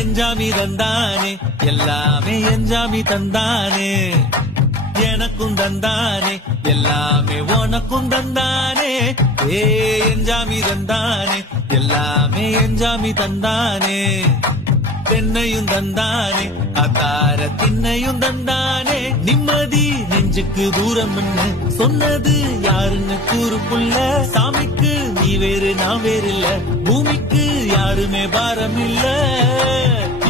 என்ஜாமி தந்தானே எல்லாமே என்ஜாமி தந்தானே எனக்கும் தந்தானே எல்லாமே உனக்கும் தந்தானே ஏ என்ஜாமி தந்தானே எல்லாமே என்ஜாமி தந்தானே தென்னையும் தந்தானே அதார திண்ணையும் தந்தானே நிம்மதி நெஞ்சுக்கு தூரம் என்ன சொன்னது யாருன்னு கூறுக்குள்ள சாமிக்கு நீ வேறு நான் வேறு இல்ல பூமிக்கு யாருமே பாரம் இல்லை